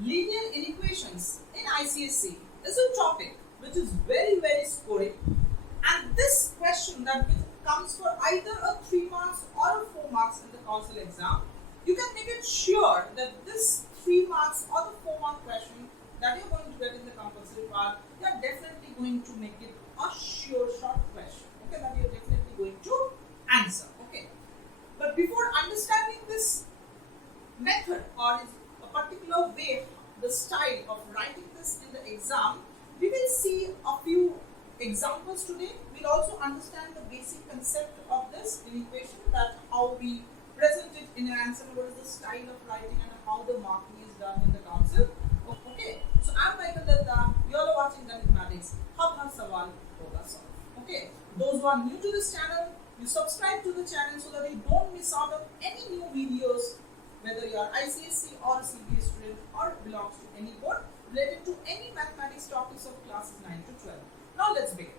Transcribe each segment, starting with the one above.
Linear inequations in ICSE is a topic which is very scoring, and this question that comes for either a 3 marks or a 4 marks in the council exam, you can make it sure that this 3 marks or the 4 mark question that you're going to get in the compulsory part, you're definitely going to make it a sure shot question, okay, that you're definitely going to answer, okay. But before understanding this method or a particular way, the style of writing this in the exam, we will see a few examples today. We'll also understand the basic concept of this inequation, that how we present it in an answer, what is the style of writing and how the marking is done in the council. Okay, so I'm Michael Datta, you all are watching GANITMATICS. Hab har sawal hoga solve. Okay, those who are new to this channel, you subscribe to the channel so that you don't miss out on any new videos, whether you are ICSE or a CBSE student or belongs to any board related to any mathematics topics of classes 9 to 12. Now let's begin.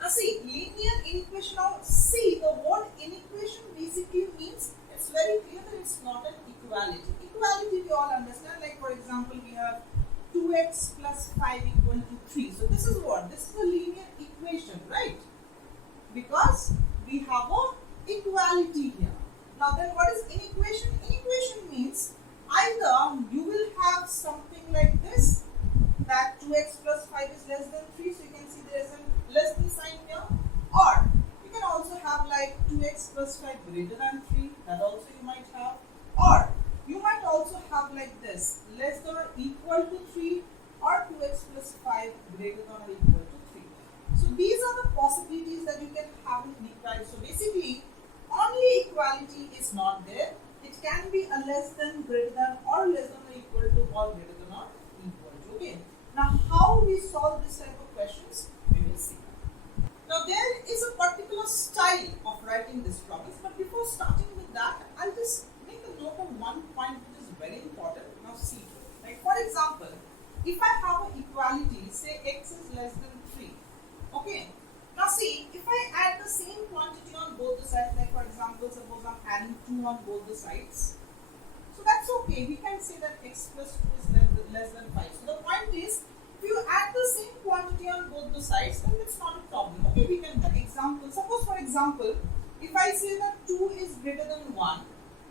Now see, linear inequation, now see, the word inequation basically means, it's very clear that it's not an equality. Equality we all understand, like for example we have 2x plus 5 equal to 3. So this is what? This is a linear equation, right? Because we have a equality here. Now then what is inequation? Inequation means either you will have something like this, that 2x plus 5 is less than 3, so you can see there is a less than sign here, or you can also have like 2x plus 5 greater than 3, that also you might have, or you might also have like this, less than or equal to 3, or 2x plus 5 greater than or equal to 3. So these are the possibilities that you can have in inequality. So basically only equality is not there. It can be a less than, greater than, or less than or equal to, or greater than or equal to. Okay. Now how we solve this type of questions, we will see. Now there is a particular style of writing this problems, but before starting with that, I'll just make a note of one point which is very important. Now see, like for example, if I have an equality, say x is less than 3, okay. Now see, if I add the same quantity on both the sides, like for example, suppose I'm adding 2 on both the sides, so that's okay. We can say that x plus 2 is less than 5. So the point is, if you add the same quantity on both the sides, then it's not a problem. Okay, we can take example. Suppose for example, if I say that 2 is greater than 1,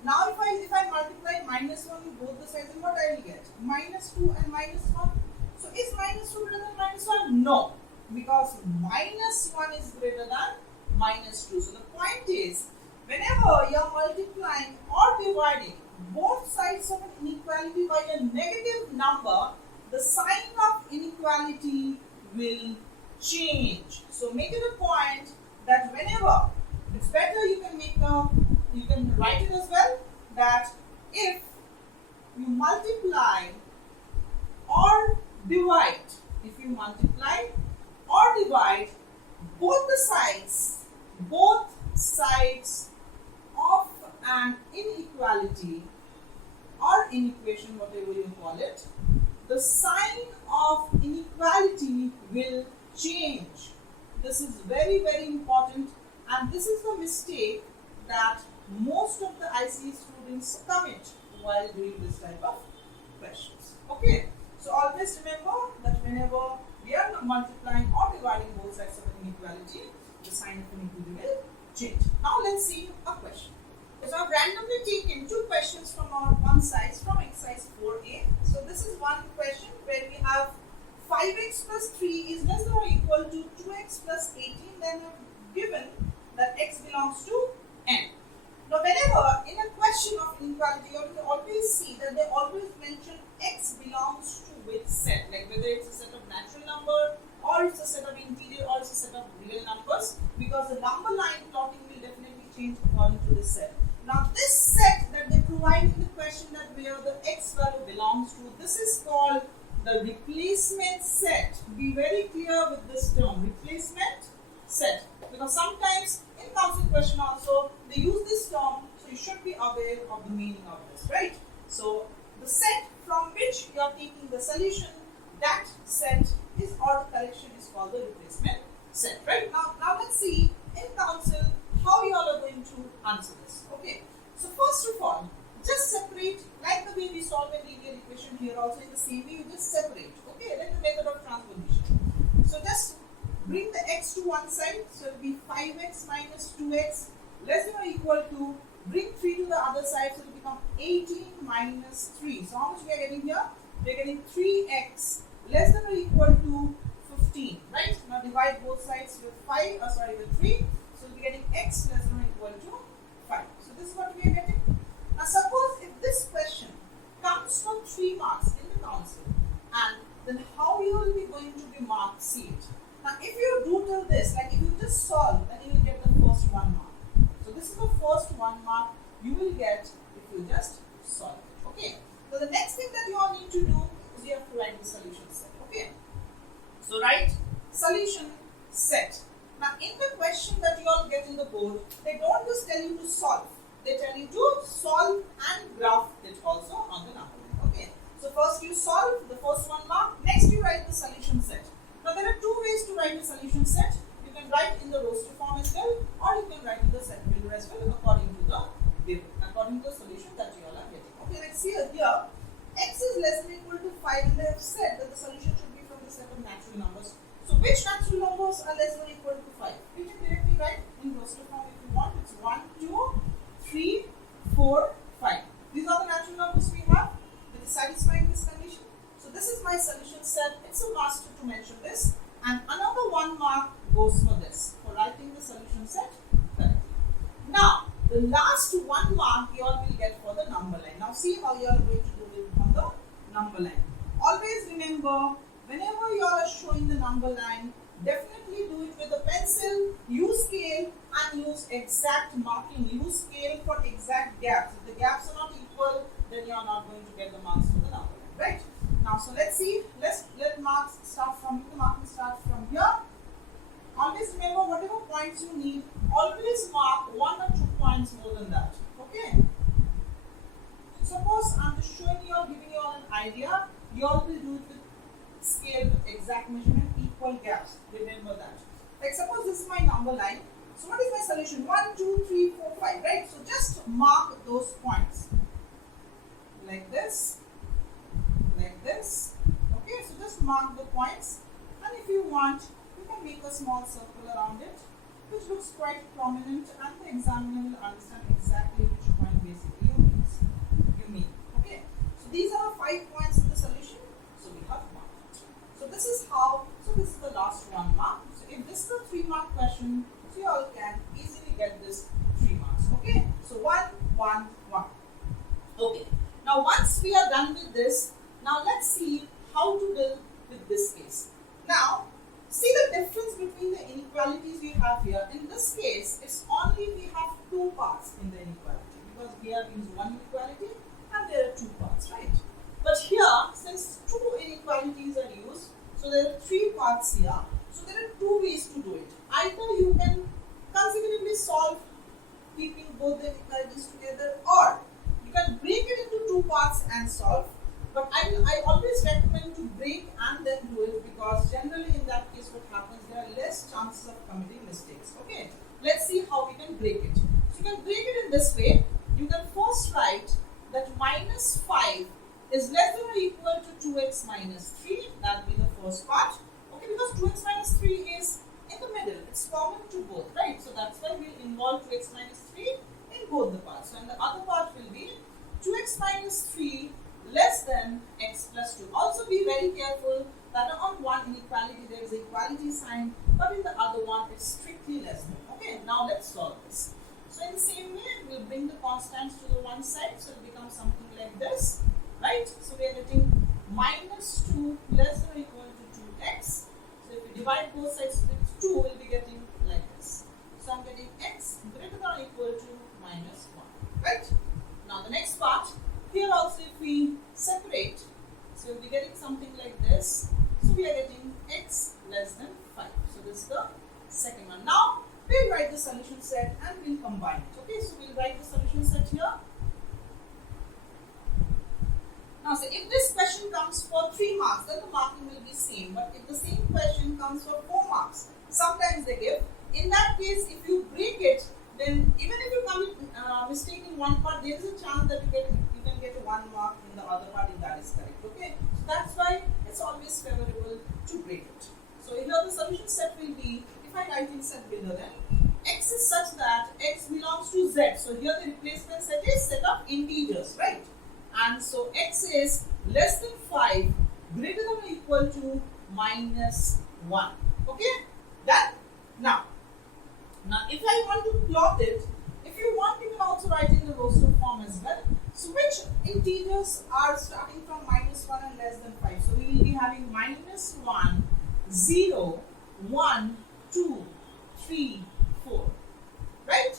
now if I multiply minus 1 in both the sides, then what I will get? Minus 2 and minus 1. So is minus 2 greater than minus 1? No. Because minus 1 is greater than minus 2. So the point is, whenever you are multiplying or dividing both sides of an inequality by a negative number, the sign of inequality will change. So make it a point that whenever, it's better you can write it as well, that if you multiply or divide, both sides of an inequality or inequation, whatever you call it, the sign of inequality will change. This is very important, and this is the mistake that most of the ICSE students commit while doing this type of questions. Okay, so always remember that whenever we are multiplying or dividing both sides of an inequality, the sign of inequality will change. Now let's see a question. So I've randomly taken 2 questions from our one size, from exercise 4a. So this is one question where we have 5x plus 3 is less than or equal to 2x plus 18. Then I've given that x belongs to n. Now whenever in a question of inequality, you will always see that they always mention x belongs to which set, like whether it's a set of natural number, or it's a set of integer, or it's a set of real numbers, because the number line plotting will definitely change according to this set. Now this set that they provide in the question, that where the x value belongs to, this is called the replacement set. Be very clear with this term, replacement set, because sometimes in council question also they use this term, so you should be aware of the meaning of this, right? So the set from which you are taking the solution, that set is, or the correction is called the replacement set, right? Now let's see in council how you all are going to answer this. Okay, so first of all, just separate, like the way we solve a linear equation here also in the same way you just separate. Okay, then the method of transformation. So just bring the x to one side, so it will be 5x minus 2x less than or equal to, bring 3 to the other side, so it will become 18 minus 3. So how much we are getting here? We are getting 3x less than or equal to 15, right? Now divide both sides with 3. So we'll be getting x less than or equal to 5. So this is what we are getting. Now suppose if this question comes for 3 marks in the council, and then how you will be going to be marked, see it. Now if you do till this, like if you just solve, then you will get the first 1 mark. So this is the first 1 mark you will get if you just solve it. Okay. So the next thing that you all need to do is you have to write the solution set. Okay. So write solution set. Now in the question that you all get in the board, they don't just tell you to solve. They tell you to solve and graph it also on the number line. Okay. So first you solve the first 1 mark. Next you write the solution set. Now there are 2 ways to write the solution set. You can write in the roster form as well, or you can write in the set builder as well, according to the solution that you all are getting. Okay, let's see here. X is less than or equal to 5, and they have said that the solution should be from the set of natural numbers. So which natural numbers are less than or equal to 5? You can directly write in roster form if you want. It's 1, 2, 3, 4, 5. These are the natural numbers we have that is satisfying this condition. So this is my solution set. It's a must to mention this. And another 1 mark goes for this, for writing the solution set correctly. Now, the last 1 mark you all will get for the number line. Now see how you are going to do it on the number line. Always remember, whenever you are showing the number line, definitely do it with a pencil, use scale and use exact marking. Use scale for exact gaps. If the gaps are not equal, then you are not going to get the marks for the number line, right? Now, so let's see. Let marks start from the marking starts from here. Always remember, whatever points you need, always mark 1 or 2 points more than that. Okay. So suppose I'm just showing you or giving you all an idea. You all will do it with scale, with exact measurement, equal gaps. Remember that. Like suppose this is my number line. So what is my solution? 1, 2, 3, 4, 5. Right. So just mark those points like this. Like this. Okay, so just mark the points, and if you want, you can make a small circle around it, which looks quite prominent, and the examiner will understand exactly which point basically you mean. Okay, so these are 5 points in the solution, so we have marked it. So this is the last 1 mark. So if this is a 3 mark question, so you all can easily get this 3 marks. Okay, so 1, 1, 1. Okay, now once we are done with this, now let's see how to deal with this case. Now, see the difference between the inequalities we have here. In this case, it's only we have 2 parts in the inequality, because we have used 1 inequality and there are 2 parts, right? But here, since 2 inequalities are used, so there are 3 parts here. So there are 2 ways to do it. Either you can consecutively solve keeping both the inequalities together, or you can break it into 2 parts and solve. But I always recommend to break and then do it, because generally in that case what happens, there are less chances of committing mistakes. Okay, let's see how we can break it. So you can break it in this way. You can first write that minus 5 is less than or equal to 2x minus 3. That will be the first part. Okay, because 2x minus 3 is in the middle. It's common to both, right? So that's why we'll involve 2x minus 3 in both the parts. So and the other part will be 2x minus 3 less than x plus 2. Also be very careful that on one inequality there is an equality sign, but in the other one it's strictly less than. Okay, now let's solve this. So in the same way, we'll bring the constants to the one side, so it becomes something like this, right? So we are getting minus 2 less than or equal to 2x. So if we divide both sides with 2, we'll be getting like this. So I'm getting x greater than or equal to minus 1, right? Now the next part. Here also if we separate, so we'll be getting something like this. So we are getting x less than 5. So this is the second one. Now we'll write the solution set and we'll combine it. Okay, so we'll write the solution set here. Now so if this question comes for 3 marks, then the marking will be same. But if the same question comes for 4 marks, sometimes they give. In that case, if you break it, then even if you commit mistake in one part, there is a chance that you can get 1 mark in the other part greater than x is such that x belongs to z. So here the replacement set is set of integers, right? And so x is less than 5, greater than or equal to minus 1. Okay? Done? Now if I want to plot it, if you want, you can also write in the roster form as well. So which integers are starting from minus 1 and less than 5? So we will be having minus 1, 0, 1, 2, 3, 4. Right?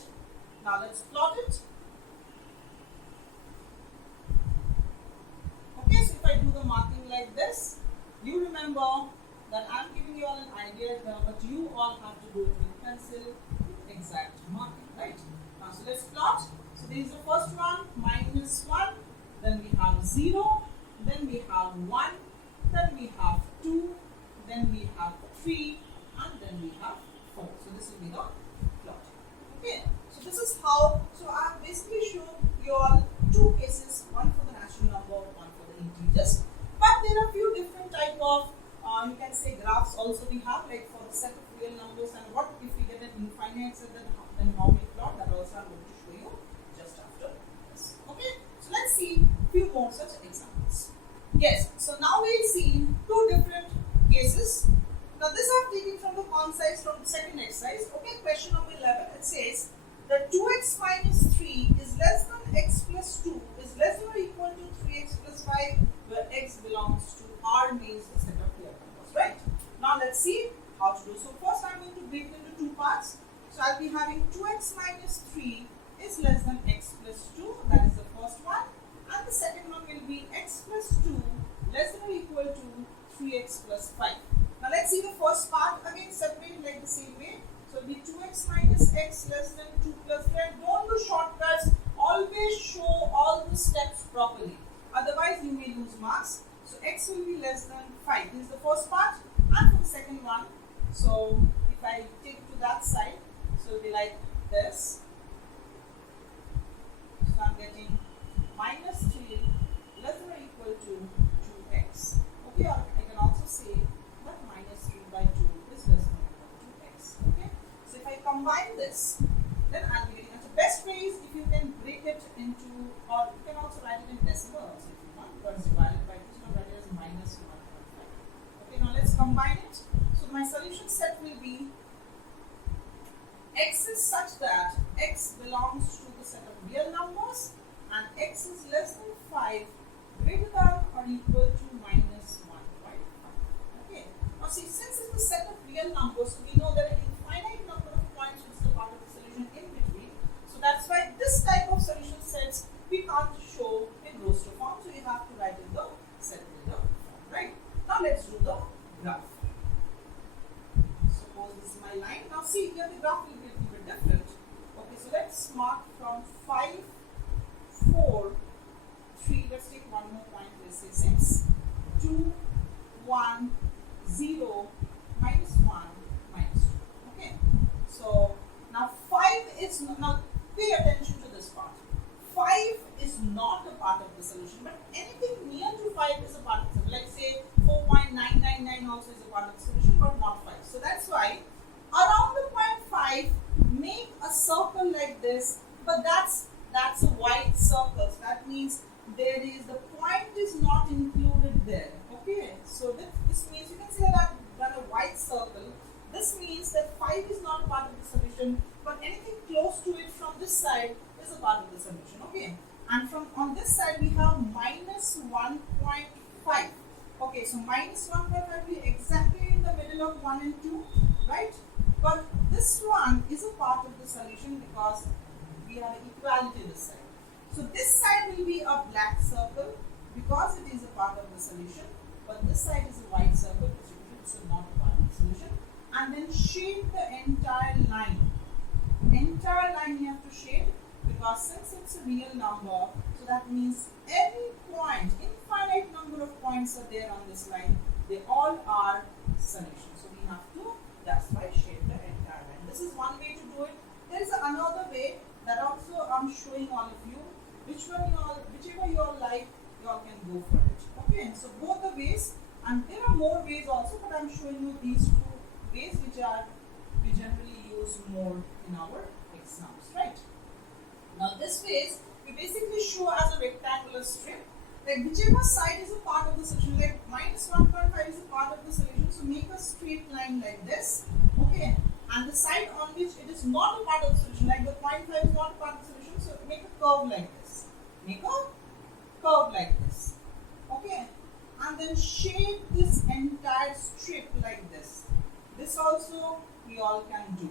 Now let's plot it. Okay, so if I do the marking like this, you remember that I'm giving you all an idea here, but you all have to do it with pencil, with exact marking, right? Now, so let's plot. So this is the first one, minus 1, then we have 0, then we have 1, then we have 2, then we have 3, and then we have 4. So this will be the plot. Okay, so this is how, so I have basically shown you all two cases, one for the natural number, one for the integers. But there are a few different type of, you can say graphs also we have, like for the set of real numbers, and what if we get an infinite set, then how we plot, that also I'm going to show you just after this. Okay, so let's see few more such examples. Yes, so now we'll see two different cases. Now this I've taken from the concepts from the second exercise. Okay, question number 11, it says that 2x minus 3 is less than x plus 2 is less than or equal to 3x plus 5, where x belongs to R means the set of real numbers, right? Now let's see how to do. So first I'm going to break it into two parts. So I'll be having 2x minus 3 is less than x plus 2, that is the first one, and the second one will be x plus 2 less than or equal to 3x plus 5. Now let's see the first part, again separate like the same way. So it will be 2x minus x less than 2 plus 5. Don't do shortcuts, always show all the steps properly, otherwise you may lose marks. So x will be less than 5. This is the first part. And for the second one, so if I take it to that side, so it will be like this. So I'm getting minus 3 less than or equal to 2x. Okay, or I can also say that minus 3 by 2 is less than or equal to x. Okay, so if I combine this, then I'll be getting, the best way is if you can break it into, or you can also write it in decimal also if you want, because divided by 2 is not write it as minus 1.5. Okay, now let's combine it. So my solution set will be x is such that x belongs to the set of real numbers and x is less than 5 greater than or equal to minus 1.5. Okay, now see, since it's a set of real numbers, we know that an infinite number of points which is a part of the solution in between. So that's why this type of solution sets we can't show in roster form, so you have to write in the set builder form, right? Now let's do the graph. Suppose this is my line. Now see, here the graph will be a little bit different. Okay, so let's mark from 5, 4, 3, let's take one more point, let's say 6, 2, 1, 0, minus 1, minus 2. Okay, so now 5 is, now pay attention to this part. 5 is not a part of the solution, but anything near to 5 is a part of the solution. Like say 4.999 also is a part of the solution, but not 5. So that's why around the point 5, make a circle like this, but that's a white circle. So that means there is, the point is not included there. Okay, so this means you can say that I've done a white circle. This means that 5 is not a part of the solution, but anything close to it from this side is a part of the solution. Okay, and from on this side we have minus 1.5. Okay, so minus 1.5 will be exactly in the middle of 1 and 2, right? But this one is a part of the solution because we have equality this side. So this side will be a black circle because it is a part of the solution, but this side is a white circle which is not a part of the solution. And then shade the entire line. Entire line you have to shade, because since it's a real number, so that means any point, infinite number of points are there on this line, they all are solutions. So we have to, that's why, shade the entire line. This is one way to do it. There is another way that also I'm showing all of you. Whichever you all like, you all can go for it. Okay, so both the ways, and there are more ways also, but I'm showing you these two ways which we generally use shows more in our exams, right? Now this phase we basically show as a rectangular strip, like whichever side is a part of the solution, like minus 1.5 is a part of the solution, so make a straight line like this, okay, and the side on which it is not a part of the solution, like the 0.5 is not a part of the solution, so make a curve like this, make a curve like this, okay, and then shape this entire strip like this. This also we all can do,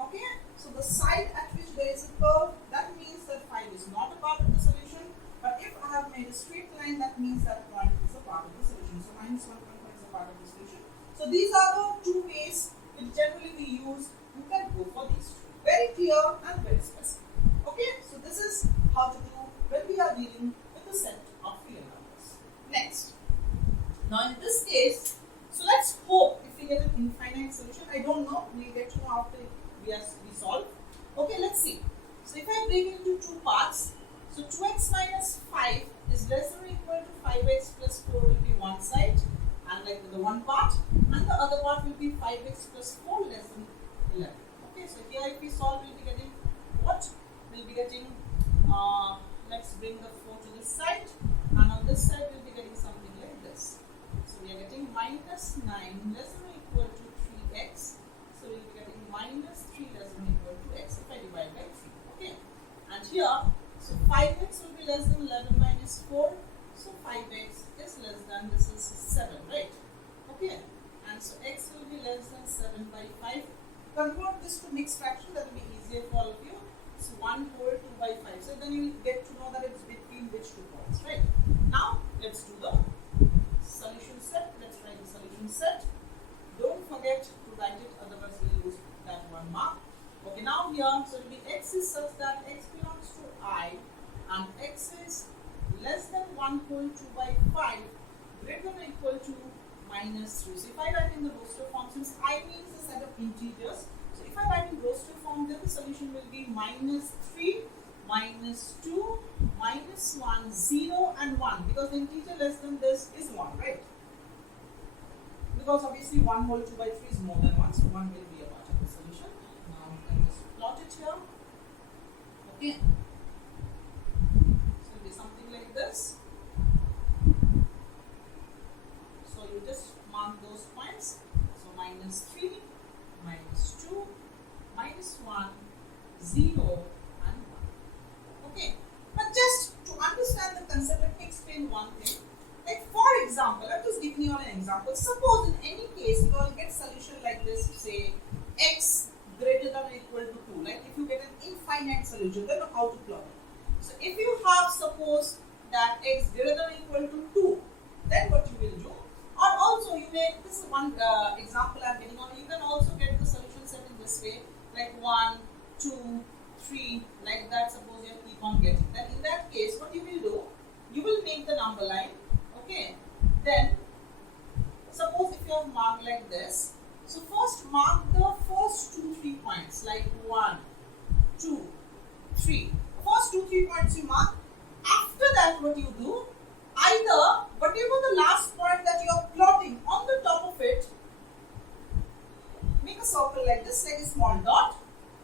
okay. So the side at which there is a curve, that means that 5 is not a part of the solution, but if I have made a straight line, that means that point is a part of the solution. So minus 1.5 is a part of the solution. So these are the two ways which generally we use. You can go for these two. Very clear and very specific. Okay, so this is how to do when we are dealing with a set of real numbers. Next. Now in this case, so let's hope if we get an infinite solution. I don't know. We'll get to know after we solve. Okay, let's see. So if I break it into two parts, so 2x minus 5 is less than or equal to 5x plus 4 will be one side, and like the one part, and the other part will be 5x plus 4 less than 11. Okay, so here if we solve, we'll be getting what? We'll be getting, let's bring the 4 to this side, and on this side we'll be getting something like this. So we are getting minus 9 less than or equal to 3x. So we will be getting minus 3 less than or equal to x if I divide by 3. Okay. And here, so 5x will be less than 11 minus 4. So 5x is less than, this is 7, right? Okay. And so x will be less than 7 by 5. Convert this to mixed fraction, that will be easier for all of you. So 1 whole 2 by 5. So then you will get to know that it's between which two points, right? Now, let's do the solution set. Let's write the solution set. Don't forget to write it, otherwise we'll lose that 1 mark. Okay, now here, so it will be x is such that x belongs to I, and x is less than 1 whole 2 by 5 greater than or equal to minus 3. So if I write in the roster form, since I means a set of integers, so if I write in roster form, then the solution will be minus 3, minus 2, minus 1, 0 and 1, because the integer less than this is 1, right? Because obviously 1 whole 2 by 3 is more than 1, so 1 will be a part of the solution. Now we can just plot it here. Okay. So it will be something like this. So you just mark those points. So minus 3, minus 2, minus 1, 0 and 1. Okay. But just to understand the concept, let me explain one thing. Like for example, I'm just giving you all an example. Suppose in any case you all get solution like this, say x greater than or equal to 2. Like if you get an infinite solution, then how to plot it. So if you have, suppose that x greater than or equal to 2, then what you will do? Or also you may, this is one example I'm getting on, you can also get the solution set in this way, like 1, 2, 3, like that. Suppose you keep on getting that. In that case, what you will do? You will make the number line. Okay, then suppose if you have marked like this, so first mark the first 2, 3 points, like 1, 2, 3. First 2, 3 points you mark. After that, what you do? Either whatever the last point that you are plotting, on the top of it, make a circle like this, like a small dot,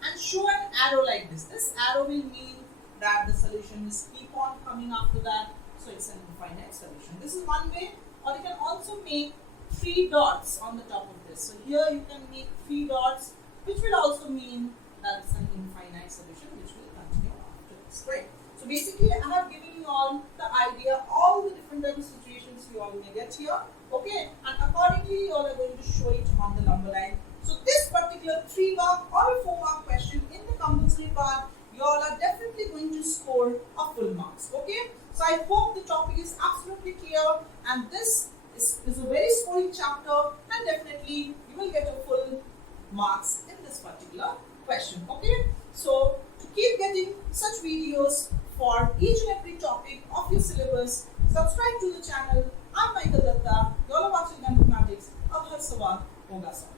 and show an arrow like this. This arrow will mean that the solution is keep on coming after that. So it's an infinite solution. This is one way, or you can also make 3 dots on the top of this. So here you can make 3 dots, which will also mean that it's an infinite solution, which will continue after this, right? So basically, I have given you all the idea, all the different types of situations you all may get here, okay? And accordingly, you all are going to show it on the number line. So this particular 3-mark or a 4-mark question in the compulsory part, you all are definitely going to score a full marks, okay? So I hope the topic is absolutely clear, and this is a very scoring chapter, and definitely you will get a full marks in this particular question, okay? So to keep getting such videos for each and every topic of your syllabus, subscribe to the channel. I'm Michael Datta. You all are watching GANITMATICS. Ab har sawal hoga sawal.